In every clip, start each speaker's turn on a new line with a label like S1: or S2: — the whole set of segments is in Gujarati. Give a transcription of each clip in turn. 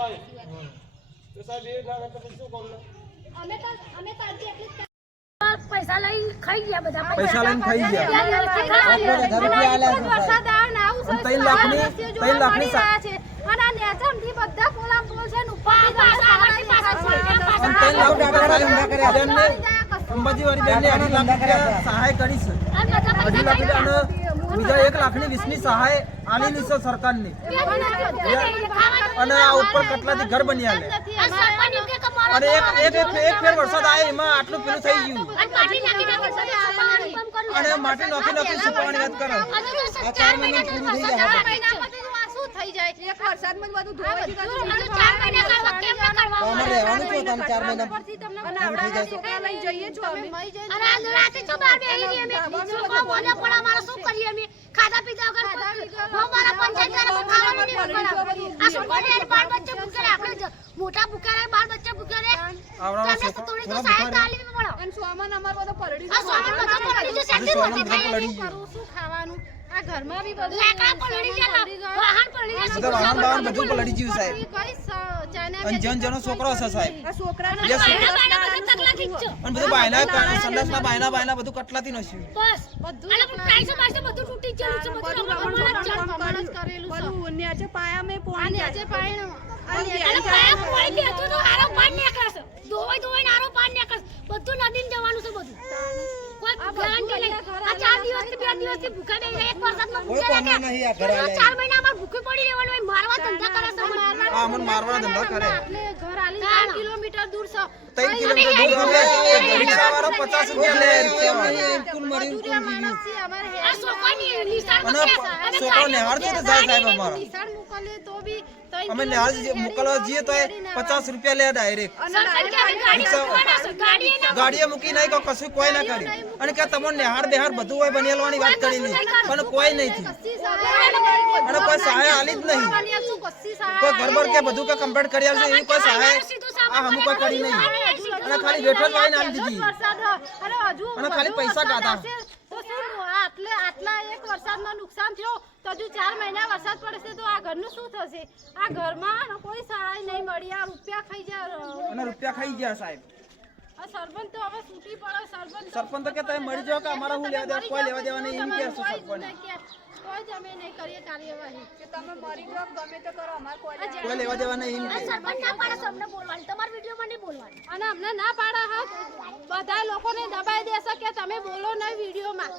S1: હોય તો સાહેબ એ ના કરે પછી શું કરું
S2: અમે તો અમે તો આજે એટલું પૈસા લઈ ખાઈ ગયા બધા.
S3: પૈસા લઈને ખાઈ ગયા.
S2: વરસાદ આવે ને આવું
S3: ત્રણ લાખની ત્રણ
S2: છે. અને આ નેચરથી બધા પોલા પોલ છે ને
S3: ત્રણ લાખ વાળી બેનને અઢી લાખ રૂપિયા સહાય કરી છે અઢી લાખ રૂપિયા બીજા એક લાખની વીસની સહાય આલેલી છે સરકારની. અને આ ઉપર કટલાથી ઘર બની આલે. અને એક એક એક ફેર વરસાદ આવે, એમાં આટલું પેલું થઈ ગયું. અને માટી નોખી નોખી સુકવાની વાત કરો.
S2: ચાર મહિના પૂરું થઈ શું થઈ જાય. એક વરસાદમાં બધું ધોવાઈ ગયું ચાર મહિના કરવા કેમ ના કરવા
S4: અમારે રહેવાનું છે તમને ચાર મહિના.
S2: પરથી તમને બનાવડા છે લઈ જઈએ છો અમે.
S5: અને આ રાતે જો બાર બેહી રહી અમે? છોકરો બોલે પણ અમારે શું કરીએ અમે? ખાધા પીધા વગર હું મારા પંચાયત દ્વારા ખાવાનું નહીં બનાવું આ શું યાર બાર બચ્ચા ભૂખ્યા આપણે મોટા ભૂખ્યા રહે બાળ બચ્ચા ભૂખ્યા રહે આવડા
S3: છોકરા-
S5: થોડી તો સાહેબ પડે
S2: અને સોમન અમાર બધો પરડી
S5: આ સોમન બધો પડી જશે
S3: બધું સોનું
S5: આટલી
S3: બધું
S5: મોટી
S3: પડી
S2: કરું શું ખાવાનું. આ ઘરમાં બી બધું
S5: લાકડા પલળી ગયા વાહન પલળી ગયા
S3: બધા વાહન બાહન બધું પલળી ગયું સાહેબ.
S2: કઈ ચાઇના
S3: અને જન જનો છોકરો છે સાહેબ.
S2: આ છોકરાને.
S5: બાયના બાયના તકલા ખીચો
S3: અને બધું બાયના સંડાસના બાયના બાયના બધું કટલાથી નસ્યું.
S5: બસ.
S2: બધું
S5: અને પ્રાઇસ બાઇસ બધું તૂટી ગયેલું છે બધું અમારા ઘરમાં છે.
S2: કરેલું છે. પાયા મેં પોણી નેચે પાયણ.
S5: અને તો આરો નીકળશે આરો નીકળશે બધું નદીમાં જવાનું છે બધું. કોઈ ગેરંટી નહીં આ ચાર દિવસથી બે દિવસથી ભૂખા એક વરસાદમાં. ચાર મહિના અમારે ભૂખે પડી રહેવાનું હોય મારવા ધંધા કરે છે
S3: મારવાના ધંધા કરે.
S2: ત્રણ કિલોમીટર દૂર છે
S3: ત્રણ કિલોમીટર દૂર અમે રિક્ષાવાળો પચાસ રૂપિયા લે
S4: મરી
S2: માણસ અમારે
S5: આ
S3: અને
S5: ગાડી
S3: નિહાળ તો જાય સાહેબ અમારા.
S2: તો બી
S3: અમે નિહાળ મોકલવા જઈએ તો પચાસ રૂપિયા લે ડાયરેક્ટ.
S5: ગાડીએ
S3: મૂકી નહીં કોઈ કશું કોઈ ના કરી અને કે તમને નિહાર બેહાર બધું હોય બનેલવાની વાત કરી નહીં. પણ કોઈ નહીં અને કોઈ સહાય આલી જ નહીં.
S2: કરવાની શું કશી સહાય
S3: કોઈ ઘર કે બધું કે કમ્પ્લીટ કરી આવશે એવી કોઈ સહાય? આ હમું કોઈ કરી નહીં. અને ખાલી બેઠો જ વાઈને આલી દીધી.
S2: અને
S3: ખાલી પૈસા કાઢા.
S2: આવશે તો શું આ આટલે આટલા એક વરસાદમાં નુકસાન થયો? તો હજુ ચાર મહિના વરસાદ પડશે તો આ ઘરનું શું થશે? આ ઘરમાં કોઈ સહાય નહીં મળી. આ રૂપિયા ખાઈ
S3: અને રૂપિયા ખાઈ ગયા સાહેબ.
S2: આ સરપંચ તો હવે છૂટી પડે. સરપંચ
S3: સરપંચ તો કે તમે મરી જાઓ કે અમારા હું લેવા દેવા કોઈ લેવા દેવા નહીં એમ કે સરપંચ
S2: કોઈ જ અમે નહીં કરીએ કાર્યવાહી કે તમે મરી જાઓ ગમે તે કરો અમાર કોઈ
S3: લેવા દેવા નહીં એમ
S5: આ
S3: કે
S5: સરપંચ ના પાડે છે બોલવાની. તમારા વિડીયોમાં નહીં બોલવાની.
S2: અને અમને ના પાડા હા. બધા લોકોને દબાઈ દેશે કે તમે બોલો નહીં વિડીયોમાં.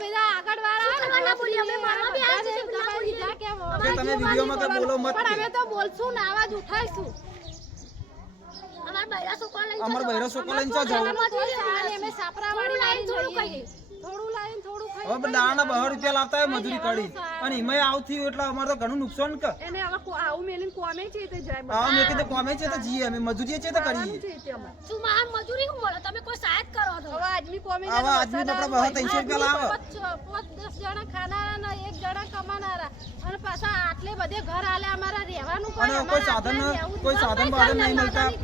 S2: બધા આગળ વાળા
S5: ના બોલીએ, અમે મારવા બી આવ્યા છીએ,
S2: દબાઈ દીધા કે
S3: કે તમે વિડીયોમાં કે બોલો મત
S2: પણ અમે તો બોલશું ને આવાજ ઉઠાઈશું
S5: અમારા બૈરા છોકરા લઈને
S3: અમારો બૈરો લઈને જાવ
S2: થોડી સહાય અમે સાપરાવાળી લાઈન
S5: થોડું
S2: થોડું
S5: ખાઈએ.
S2: થોડું લાઈન થોડું ખાઈએ
S3: હવે દાણા બહાર રૂપિયા લાવતા હોય મજૂરી કરી. અને એમાં આવું થયું એટલે અમારે તો ઘણું નુકસાન કે.
S2: એને હવે કો- આવું મેલીને કોમે છે તે જાય
S3: આ મેં કીધું કોમે છે તો જઈએ અમે મજૂરી છે તો કરીએ.
S2: છે તે અમારે.
S5: શું મહાન મજૂરી હું મળે? તમે કોઈ સહાય કરો તો.
S2: હવે આદમી કોમે
S3: હવે આદમી તો આપણા બહુ ત્રણસો રૂપિયા લાવે.
S2: પાંચ દસ જણા ખાનારા ને એક જણા કમાનારા. અને પાછા આટલે બધે ઘર આલે અમારા રહેવાનું
S3: અને કોઈ સાધન કોઈ સાધન બાધન નહીં મળતા.